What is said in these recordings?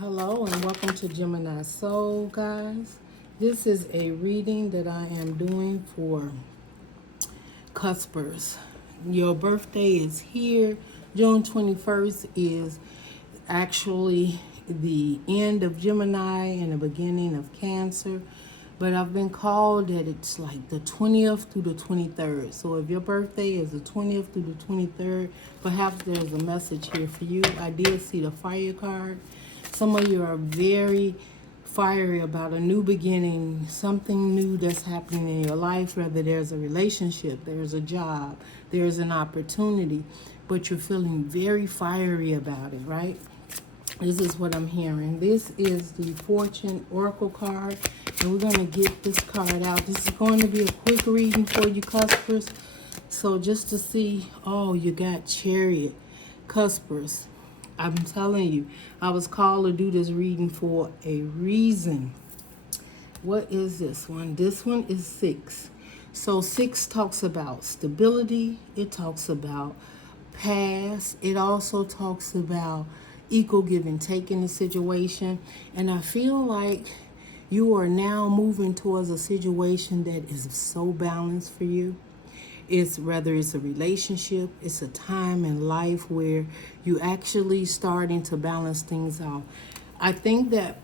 Hello and welcome to Gemini Soul, guys. This is a reading that I am doing for Cuspers. Your birthday is here. June 21st is actually the end of Gemini and the beginning of Cancer. But I've been called that it's like the 20th through the 23rd. So if your birthday is the 20th through the 23rd, perhaps there's a message here for you. I did see the fire card. Some of you are very fiery about a new beginning, something new that's happening in your life, whether there's a relationship, there's a job, there's an opportunity, but you're feeling very fiery about it, right? This is what I'm hearing. This is the Fortune Oracle card, and we're going to get this card out. This is going to be a quick reading for you, Cuspers. So just to see, oh, you got Chariot, Cuspers. I'm telling you, I was called to do this reading for a reason. What is this one? This one is 6. So 6 talks about stability. It talks about past. It also talks about equal give and take in the situation. And I feel like you are now moving towards a situation that is so balanced for you. It's whether it's a relationship, it's a time in life where you actually starting to balance things out. I think that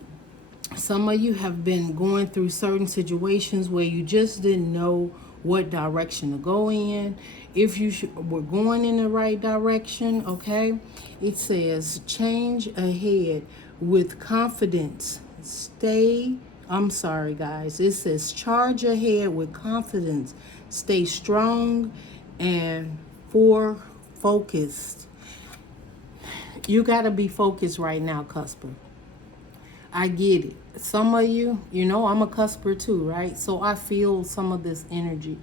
some of you have been going through certain situations where you just didn't know what direction to go in. If you were going in the right direction, okay? It says change ahead with confidence. I'm sorry, guys. It says charge ahead with confidence. Stay strong and focused. You got to be focused right now, Cusper. I get it. Some of you, I'm a Cusper too, right? So I feel some of this energy.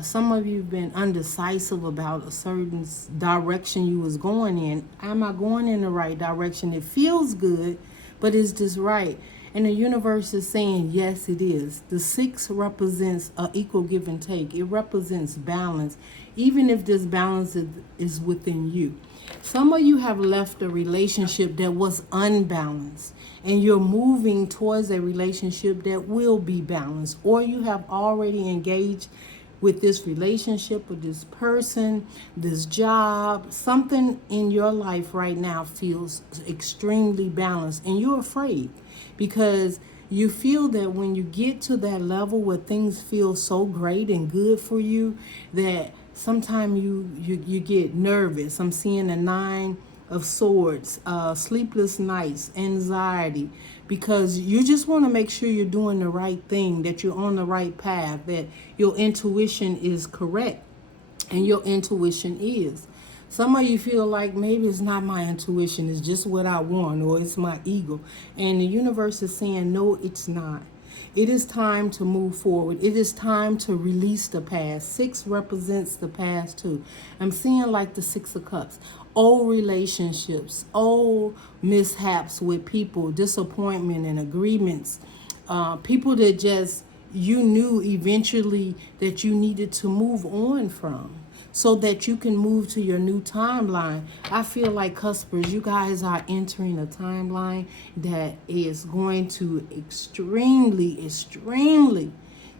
Some of you have been undecisive about a certain direction you was going in. Am I going in the right direction? It feels good, but is this right? And the universe is saying, yes, it is. The 6 represents an equal give and take. It represents balance, even if this balance is within you. Some of you have left a relationship that was unbalanced, and you're moving towards a relationship that will be balanced, or you have already engaged with this relationship with this person, this job. Something in your life right now feels extremely balanced, and you're afraid because you feel that when you get to that level where things feel so great and good for you, that sometimes you get nervous. I'm seeing a 9 of Swords, sleepless nights, anxiety, because you just want to make sure you're doing the right thing, that you're on the right path, that your intuition is correct, and your intuition is. Some of you feel like maybe it's not my intuition, it's just what I want, or it's my ego. And the universe is saying, no, it's not. It is time to move forward. It is time to release the past. 6 represents the past too. I'm seeing like the 6 of Cups. Old relationships, old mishaps with people, disappointment and agreements. People that just you knew eventually that you needed to move on from, so that you can move to your new timeline. I feel like Cuspers, you guys are entering a timeline that is going to extremely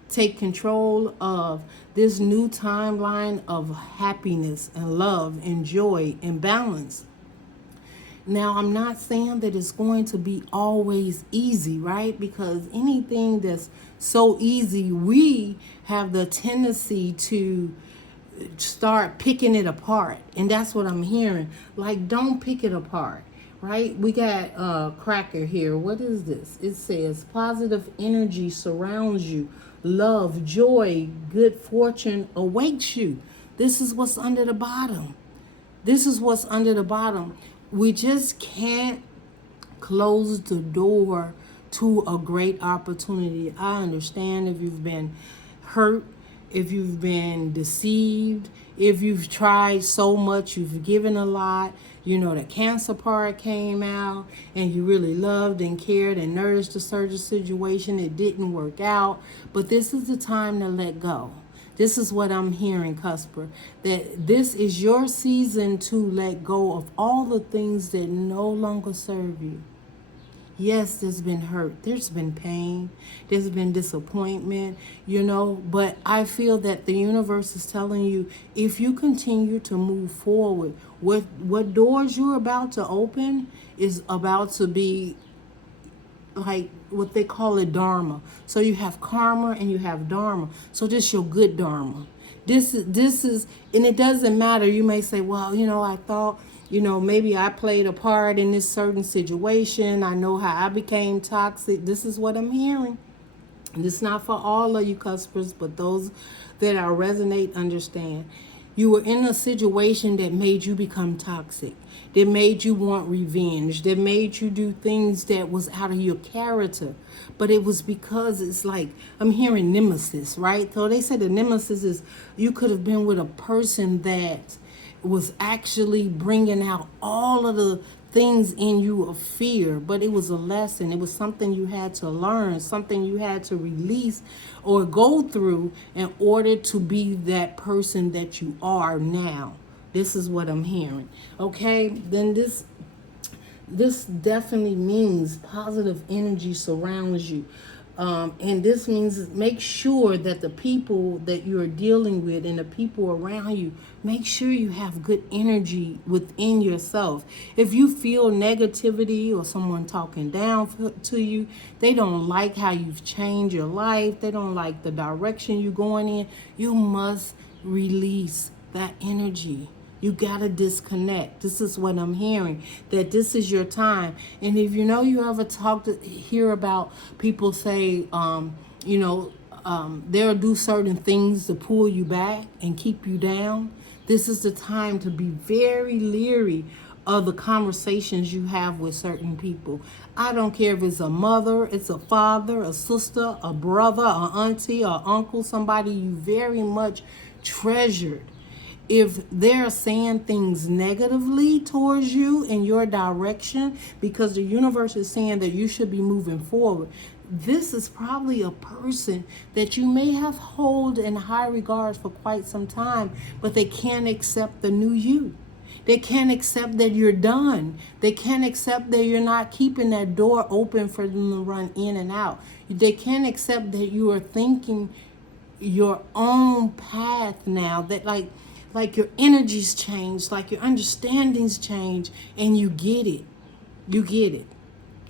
take control of this new timeline of happiness and love and joy and balance. Now, I'm not saying that it's going to be always easy, right? Because anything that's so easy, we have the tendency to start picking it apart. And that's what I'm hearing. Like, don't pick it apart, right? We got Cracker here. What is this? It says positive energy surrounds you. Love, joy, good fortune awaits you. This is what's under the bottom. This is what's under the bottom. We just can't close the door to a great opportunity. I understand if you've been hurt, if you've been deceived, if you've tried so much, you've given a lot, the Cancer part came out and you really loved and cared and nourished a certain situation. It didn't work out, but this is the time to let go. This is what I'm hearing, Cusper, that this is your season to let go of all the things that no longer serve you. Yes, there's been hurt, there's been pain, there's been disappointment, but I feel that the universe is telling you, if you continue to move forward, what doors you're about to open is about to be like what they call it dharma. So you have karma and you have dharma. So this is your good dharma. This is and it doesn't matter. You may say, well, I thought, maybe I played a part in this certain situation. I know how I became toxic. This is what I'm hearing. This is not for all of you cuspers, but those that I resonate, understand. You were in a situation that made you become toxic, that made you want revenge, that made you do things that was out of your character. But it was because it's like, I'm hearing nemesis, right? So they said the nemesis is you could have been with a person that was actually bringing out all of the things in you of fear, but it was a lesson. It was something you had to learn, something you had to release or go through in order to be that person that you are now. This is what I'm hearing. Okay, then this definitely means positive energy surrounds you. And this means make sure that the people that you're dealing with and the people around you, make sure you have good energy within yourself. If you feel negativity or someone talking down to you, they don't like how you've changed your life, they don't like the direction you're going in, you must release that energy. You got to disconnect. This is what I'm hearing, that this is your time. And if you ever hear about people say, they'll do certain things to pull you back and keep you down. This is the time to be very leery of the conversations you have with certain people. I don't care if it's a mother, it's a father, a sister, a brother, an auntie, or uncle, somebody you very much treasured. If they're saying things negatively towards you in your direction, because the universe is saying that you should be moving forward, this is probably a person that you may have held in high regard for quite some time, but they can't accept the new you. They can't accept that you're done. They can't accept that you're not keeping that door open for them to run in and out. They can't accept that you are thinking your own path now, that like your energies change, like your understandings change, and you get it. You get it.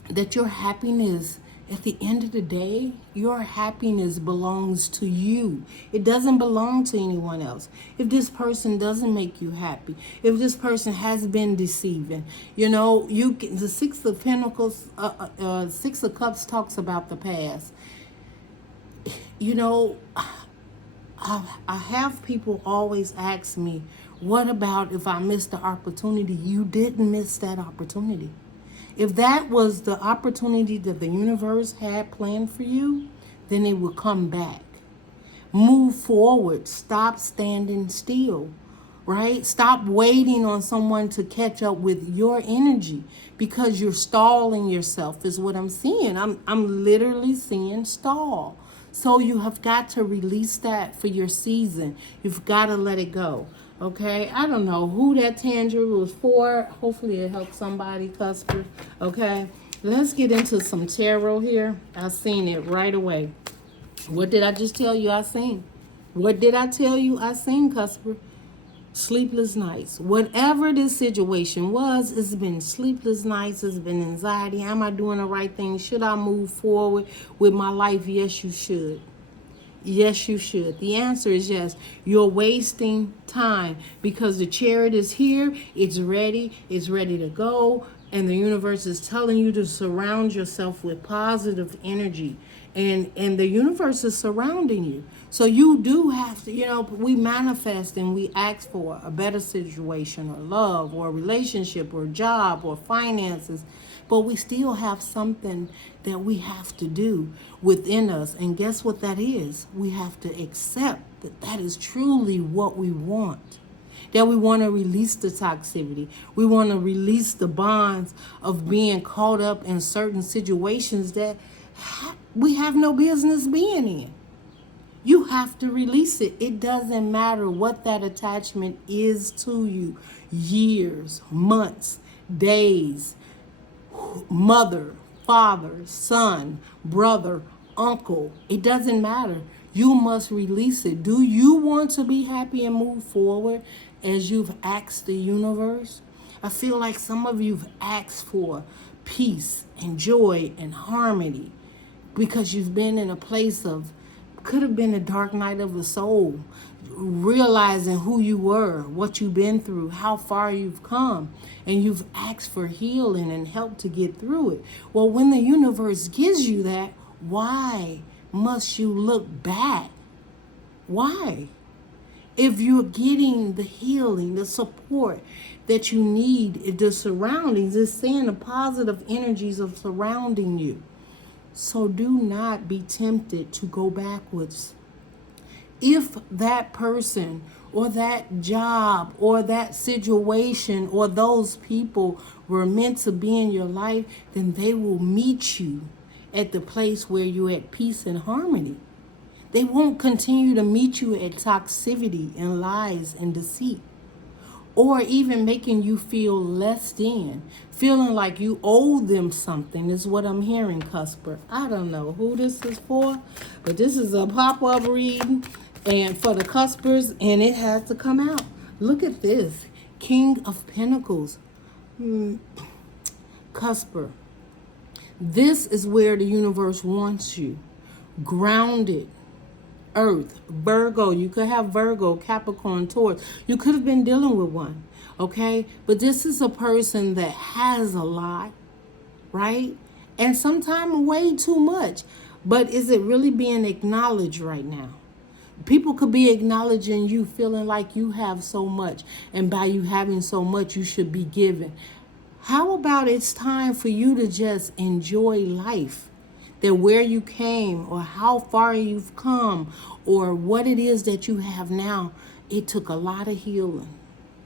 That your happiness, at the end of the day, your happiness belongs to you. It doesn't belong to anyone else. If this person doesn't make you happy, if this person has been deceiving, the Six of Pentacles, Six of Cups talks about the past. I have people always ask me, what about if I missed the opportunity? You didn't miss that opportunity. If that was the opportunity that the universe had planned for you, then it would come back. Move forward. Stop standing still, right? Stop waiting on someone to catch up with your energy, because you're stalling yourself is what I'm seeing. I'm literally seeing stall. So you have got to release that for your season. You've got to let it go. Okay? I don't know who that tangerine was for. Hopefully it helped somebody, Cusp. Okay? Let's get into some tarot here. I seen it right away. What did I just tell you I seen? What did I tell you I seen, Cusper? Sleepless nights. Whatever this situation was, it's been sleepless nights, it's been anxiety. Am I doing the right thing? Should I move forward with my life? Yes, you should. Yes, you should. The answer is yes. You're wasting time, because the chariot is here. It's ready to go. And the universe is telling you to surround yourself with positive energy. And the universe is surrounding you. So you do have to, we manifest and we ask for a better situation, or love, or a relationship, or a job, or finances. But we still have something that we have to do within us. And guess what that is? We have to accept that that is truly what we want. That we want to release the toxicity. We want to release the bonds of being caught up in certain situations that we have no business being in. You have to release it. It doesn't matter what that attachment is to you. Years, months, days, mother, father, son, brother, uncle. It doesn't matter. You must release it. Do you want to be happy and move forward as you've asked the universe? I feel like some of you've asked for peace and joy and harmony because you've been in a place of, could have been a dark night of the soul, realizing who you were, what you've been through, how far you've come, and you've asked for healing and help to get through it. Well, when the universe gives you that, why must you look back? Why? If you're getting the healing, the support that you need, the surroundings, it's saying the positive energies of surrounding you. So do not be tempted to go backwards. If that person or that job or that situation or those people were meant to be in your life, then they will meet you at the place where you're at peace and harmony. They won't continue to meet you at toxicity and lies and deceit, or even making you feel less than, feeling like you owe them something is what I'm hearing, Cusper. I don't know who this is for, but this is a pop-up reading and for the Cuspers, and it has to come out. Look at this, King of Pentacles. Cusper, this is where the universe wants you, grounded. Earth, Virgo, you could have Virgo, Capricorn, Taurus. You could have been dealing with one, okay? But this is a person that has a lot, right? And sometimes way too much. But is it really being acknowledged right now? People could be acknowledging you, feeling like you have so much. And by you having so much, you should be given. How about it's time for you to just enjoy life? That where you came or how far you've come or what it is that you have now, it took a lot of healing.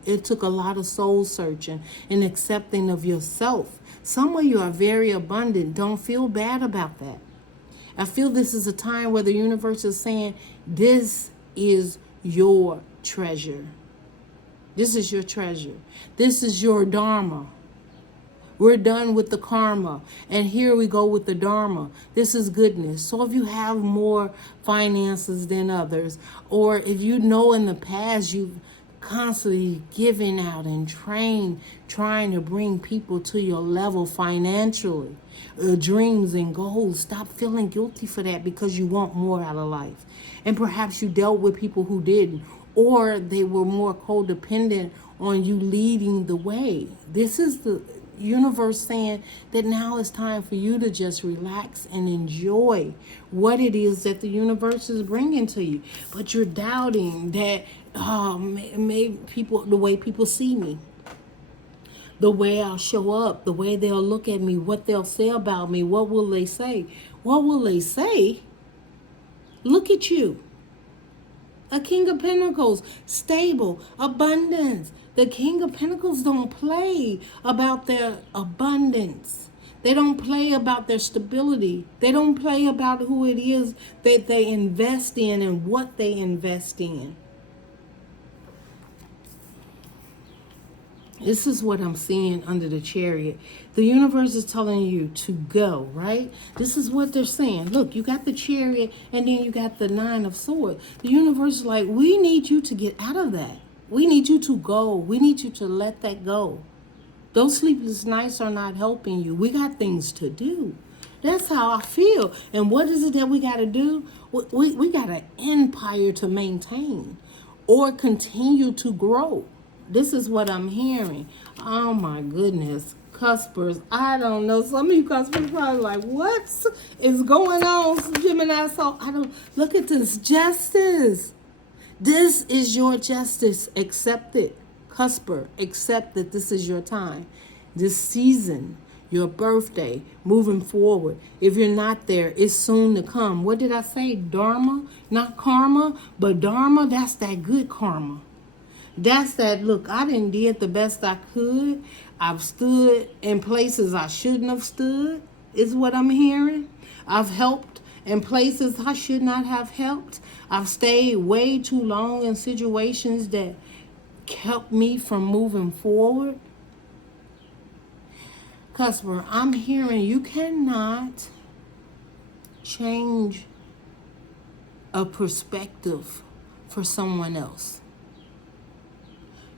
It took a lot of soul searching and accepting of yourself. Some of you are very abundant. Don't feel bad about that. I feel this is a time where the universe is saying, this is your treasure. This is your treasure. This is your dharma. We're done with the karma, and here we go with the dharma. This is goodness. So if you have more finances than others, or if you know in the past you've constantly given out and trained, trying to bring people to your level financially, dreams and goals, stop feeling guilty for that because you want more out of life. And perhaps you dealt with people who didn't, or they were more codependent on you leading the way. This is the universe saying that now it's time for you to just relax and enjoy what it is that the universe is bringing to you. But you're doubting that maybe people, the way people see me, the way I'll show up, the way they'll look at me, what they'll say about me, what will they say? What will they say? Look at you. A King of Pentacles, stable, abundance. The King of Pentacles don't play about their abundance. They don't play about their stability. They don't play about who it is that they invest in and what they invest in. This is what I'm seeing under the Chariot. The universe is telling you to go, right? This is what they're saying. Look, you got the Chariot and then you got the Nine of Swords. The universe is like, we need you to get out of that. We need you to go. We need you to let that go. Those sleepless nights are not helping you. We got things to do. That's how I feel. And what is it that we got to do? We got an empire to maintain or continue to grow. This is what I'm hearing. Oh my goodness. Cuspers, I don't know. Some of you Cuspers probably like, what is going on, Gemini? So I don't, look at this. Justice. This is your justice. Accept it. Cusper, accept that this is your time. This season, your birthday, moving forward. If you're not there, it's soon to come. What did I say? Dharma? Not karma, but dharma. That's that good karma. That's that, look, I done did the best I could. I've stood in places I shouldn't have stood, is what I'm hearing. I've helped in places I should not have helped. I've stayed way too long in situations that kept me from moving forward. Cusper, I'm hearing you cannot change a perspective for someone else.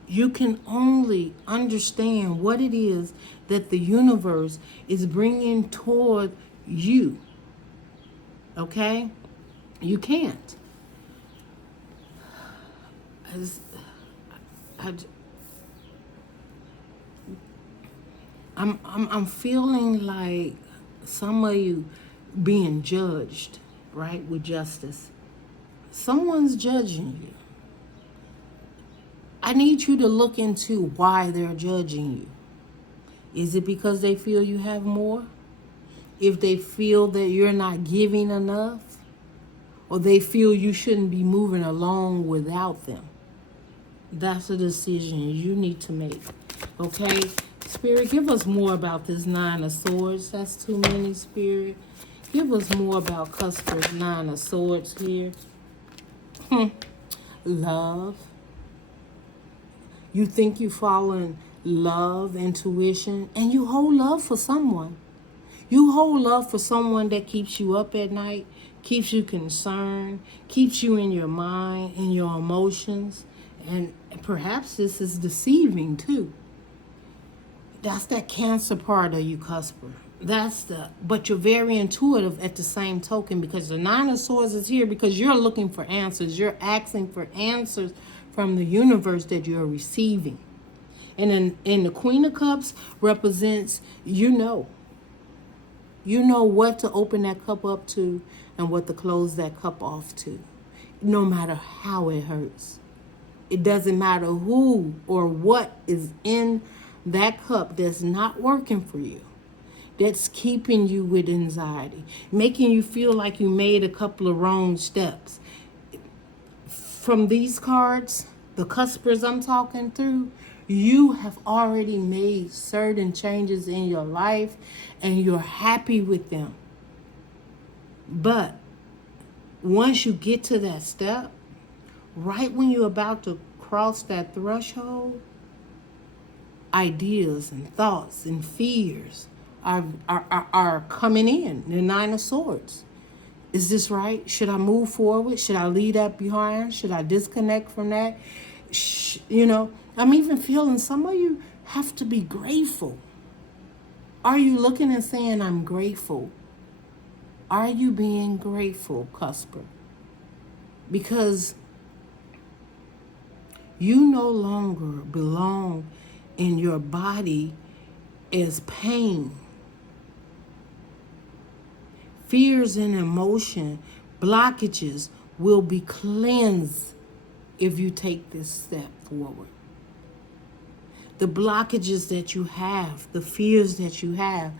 You can only understand what it is that the universe is bringing toward you. Okay? You can't. I'm feeling like some of you being judged, right, with justice. Someone's judging you. I need you to look into why they're judging you. Is it because they feel you have more? If they feel that you're not giving enough? Or they feel you shouldn't be moving along without them? That's a decision you need to make. Okay? Spirit, give us more about this Nine of Swords. That's too many, Spirit. Give us more about Cusper's Nine of Swords here. Love. You think you fall in love, intuition, and you hold love for someone. You hold love for someone that keeps you up at night, keeps you concerned, keeps you in your mind, in your emotions, and perhaps this is deceiving too. That's that Cancer part of you, Cusper. But you're very intuitive at the same token, because the Nine of Swords is here because you're looking for answers. You're asking for answers from the universe that you're receiving. And in the Queen of Cups represents, you know what to open that cup up to and what to close that cup off to, no matter how it hurts. It doesn't matter who or what is in that cup that's not working for you, that's keeping you with anxiety, making you feel like you made a couple of wrong steps. From these cards, the Cuspers I'm talking through, you have already made certain changes in your life and you're happy with them. But once you get to that step, right when you're about to cross that threshold, ideas and thoughts and fears are coming in. The Nine of Swords. Is this right? Should I move forward? Should I leave that behind? Should I disconnect from that? I'm even feeling some of you have to be grateful. Are you looking and saying, I'm grateful? Are you being grateful, Cusper? Because you no longer belong in your body as pain. Fears and emotion, blockages will be cleansed if you take this step forward. The blockages that you have, the fears that you have,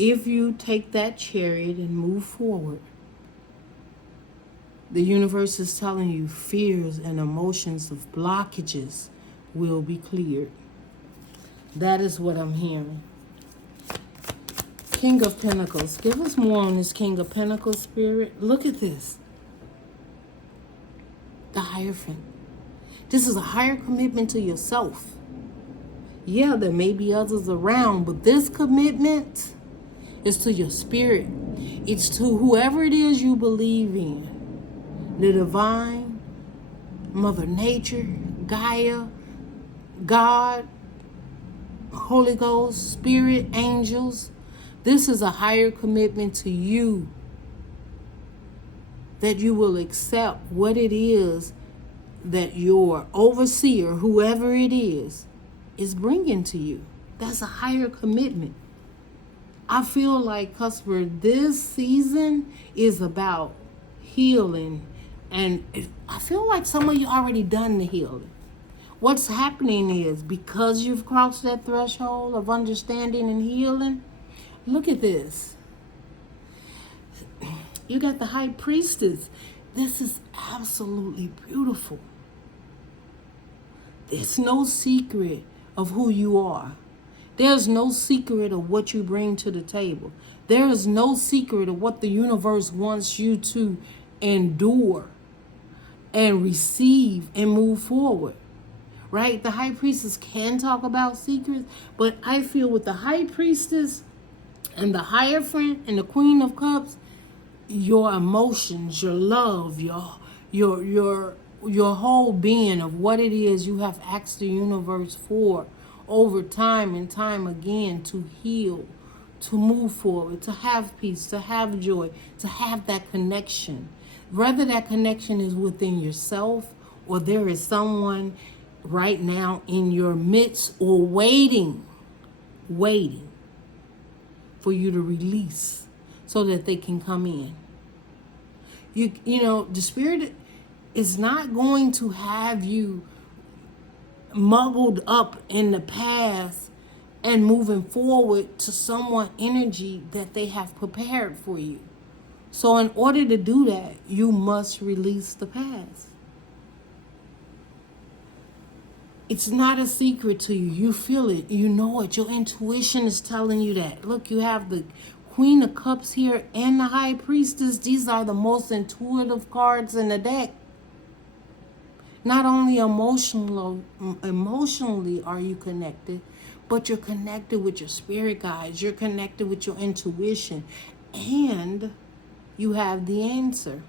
if you take that chariot and move forward, the universe is telling you fears and emotions of blockages will be cleared. That is what I'm hearing. King of Pentacles. Give us more on this King of Pentacles, Spirit. Look at this. The Hierophant. This is a higher commitment to yourself. Yeah, there may be others around, but this commitment is to your spirit. It's to whoever it is you believe in. The divine, Mother Nature, Gaia, God, Holy Ghost, Spirit, angels. This is a higher commitment to you, that you will accept what it is that your overseer, whoever it is bringing to you. That's a higher commitment. I feel like, Cusper, this season is about healing. And I feel like some of you already done the healing. What's happening is, because you've crossed that threshold of understanding and healing, look at this. You got the High Priestess. This is absolutely beautiful. There's no secret of who you are. There's no secret of what you bring to the table. There is no secret of what the universe wants you to endure and receive and move forward. Right? The High Priestess can talk about secrets, but I feel with the High Priestess, And the Hierophant and the Queen of Cups, your emotions, your love, your whole being of what it is you have asked the universe for over time and time again to heal, to move forward, to have peace, to have joy, to have that connection. Whether that connection is within yourself or there is someone right now in your midst or waiting for you to release so that they can come in. You know, the Spirit is not going to have you muggled up in the past and moving forward to someone energy that they have prepared for you. So in order to do that, you must release the past. It's not a secret to you. You feel it. You know it. Your intuition is telling you that. Look, you have the Queen of Cups here and the High Priestess. These are the most intuitive cards in the deck. Not only emotionally are you connected, but you're connected with your spirit guides. You're connected with your intuition. And you have the answer.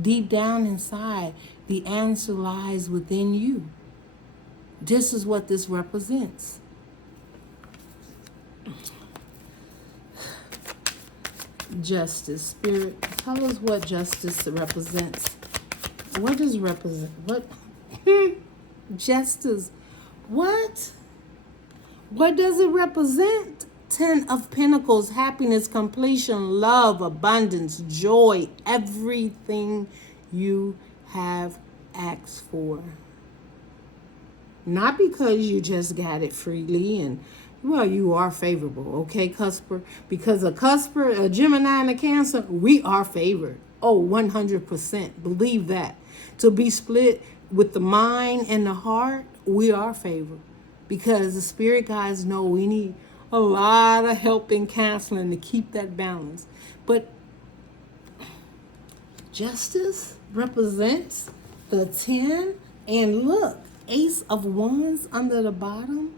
Deep down inside, the answer lies within you. This is what this represents. Justice. Spirit, tell us what justice represents. What does represent? What? Justice. What? What does it represent? 10 of Pentacles, happiness, completion, love, abundance, joy, everything you have asked for. Not because you just got it freely and, well, you are favorable, okay, Cusper? Because a Cusper, a Gemini, and a Cancer, we are favored. Oh, 100%. Believe that. To be split with the mind and the heart, we are favored. Because the spirit guides know we need a lot of help and counseling to keep that balance. But justice represents the 10. And look, Ace of Wands under the bottom.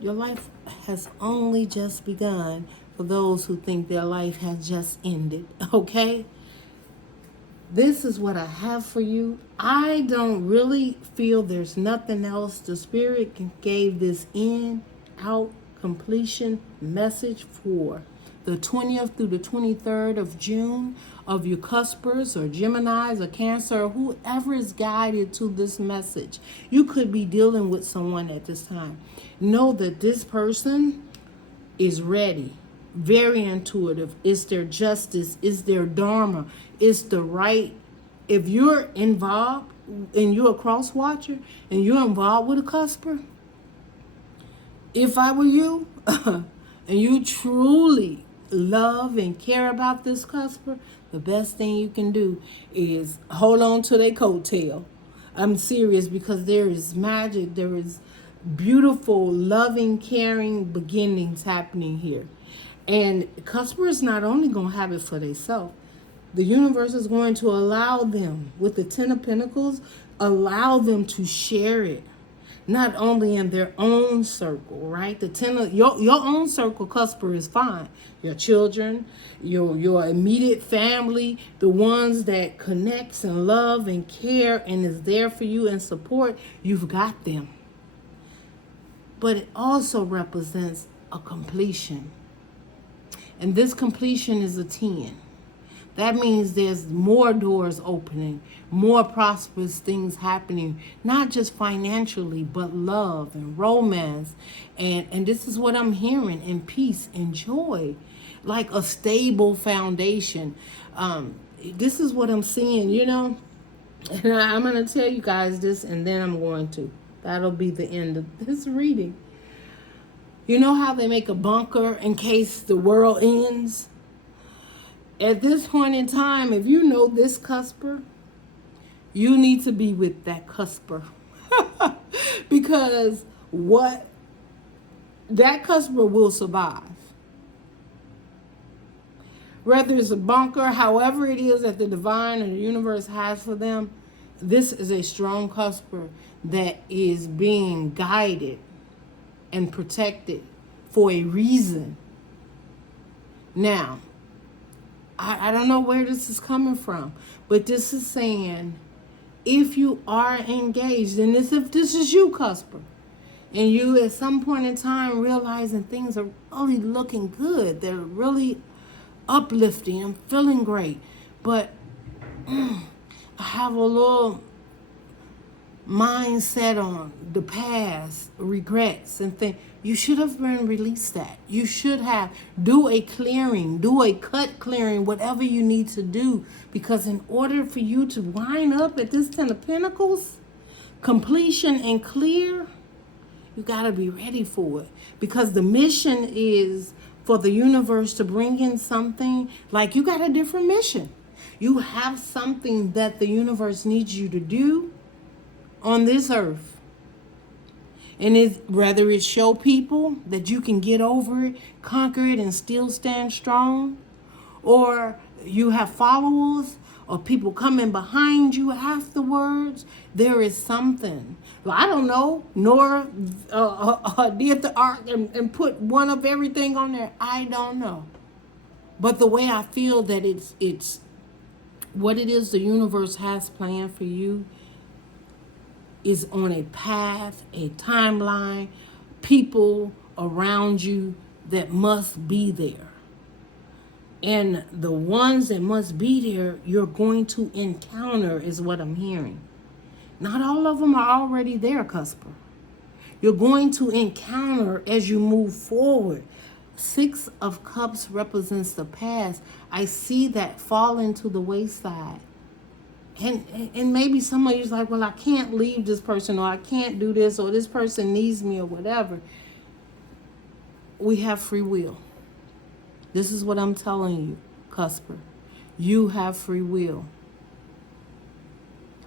Your life has only just begun for those who think their life has just ended, okay? This is what I have for you. I don't really feel there's nothing else. The Spirit gave this in, out, completion message for the 20th through the 23rd of June of your Cuspers or Geminis or Cancer or whoever is guided to this message. You could be dealing with someone at this time. Know that this person is ready, very intuitive. It's their justice, it's their dharma, it's the right. If you're involved and you're a cross watcher and you're involved with a Cusper, if I were you, and you truly love and care about this Cusper, the best thing you can do is hold on to their coattail. I'm serious, because there is magic, there is beautiful, loving, caring beginnings happening here. And Cusper is not only going to have it for themselves, the universe is going to allow them, with the 10 of Pentacles, allow them to share it. Not only in their own circle, right? The 10 of your own circle, Cusper, is fine. Your children, your immediate family, the ones that connects and love and care and is there for you and support, you've got them. But it also represents a completion. And this completion is a 10. That means there's more doors opening, more prosperous things happening, not just financially, but love and romance. And this is what I'm hearing, and peace and joy, like a stable foundation. This is what I'm seeing, you know. And I'm going to tell you guys this, and then I'm going to. That'll be the end of this reading. You know how they make a bunker in case the world ends? At this point in time, if you know this Cusper, you need to be with that Cusper. Because what that Cusper will survive. Whether it's a bunker, however it is that the divine or the universe has for them, this is a strong Cusper that is being guided and protected for a reason. Now, I don't know where this is coming from, but this is saying, if you are engaged, and if this is you, Cusper, and you at some point in time realizing things are really looking good, they're really uplifting, I'm feeling great, but I have a little mindset on the past, regrets and things. You should have been released that. You should have do a clearing, do a cut clearing, whatever you need to do, because in order for you to wind up at this 10 of Pentacles, completion and clear, you got to be ready for it, because the mission is for the universe to bring in something. Like, you got a different mission. You have something that the universe needs you to do on this earth. And whether it show people that you can get over it, conquer it, and still stand strong, or you have followers or people coming behind you afterwards, there is something. Well, I don't know. Nora did the arc and put one of everything on there. I don't know. But the way I feel that it's what it is the universe has planned for you is on a path, a timeline, people around you that must be there. And the ones that must be there, you're going to encounter, is what I'm hearing. Not all of them are already there, Cusper. You're going to encounter as you move forward. 6 of Cups represents the past. I see that falling to the wayside. And maybe some of you's like, well, I can't leave this person, or I can't do this, or this person needs me, or whatever. We have free will. This is what I'm telling you, Cusper. You have free will.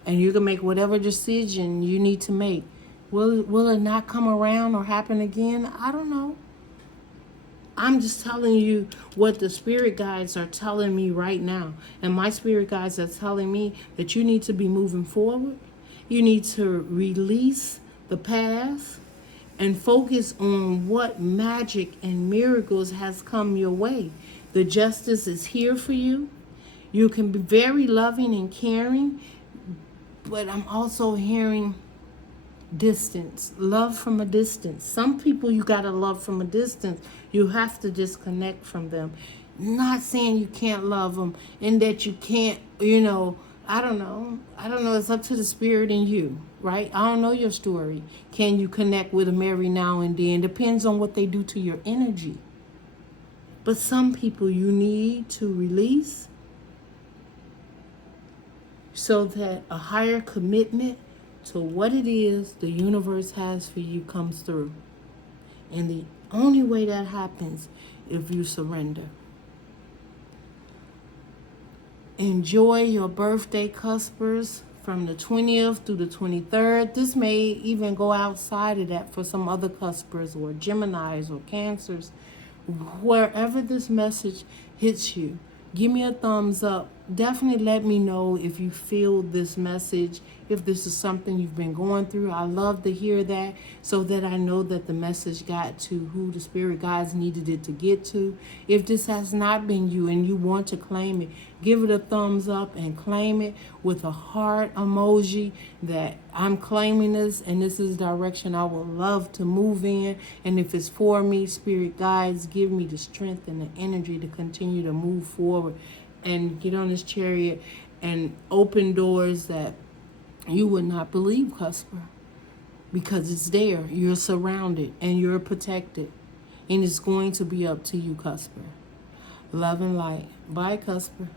And you can make whatever decision you need to make. Will it not come around or happen again? I don't know. I'm just telling you what the spirit guides are telling me right now. And my spirit guides are telling me that you need to be moving forward. You need to release the past and focus on what magic and miracles has come your way. The justice is here for you. You can be very loving and caring, but I'm also hearing distance, love from a distance. Some people you gotta love from a distance. You have to disconnect from them. Not saying you can't love them and that you can't, I don't know. It's up to the spirit in you, right? I don't know your story. Can you connect with them every now and then? Depends on what they do to your energy. But some people you need to release so that a higher commitment to what it is the universe has for you comes through. And the only way that happens if you surrender. Enjoy your birthday, Cuspers, from the 20th through the 23rd. This may even go outside of that for some other Cuspers or Geminis or Cancers. Wherever this message hits you, give me a thumbs up. Definitely let me know if you feel this message, if this is something you've been going through. I love to hear that so that I know that the message got to who the spirit guides needed it to get to. If this has not been you and you want to claim it, give it a thumbs up and claim it with a heart emoji that I'm claiming this and this is the direction I would love to move in. And if it's for me, spirit guides, give me the strength and the energy to continue to move forward and get on this chariot and open doors that you would not believe, Cusper, because it's there. You're surrounded and you're protected, and it's going to be up to you, Cusper. Love and light. Bye, Cusper.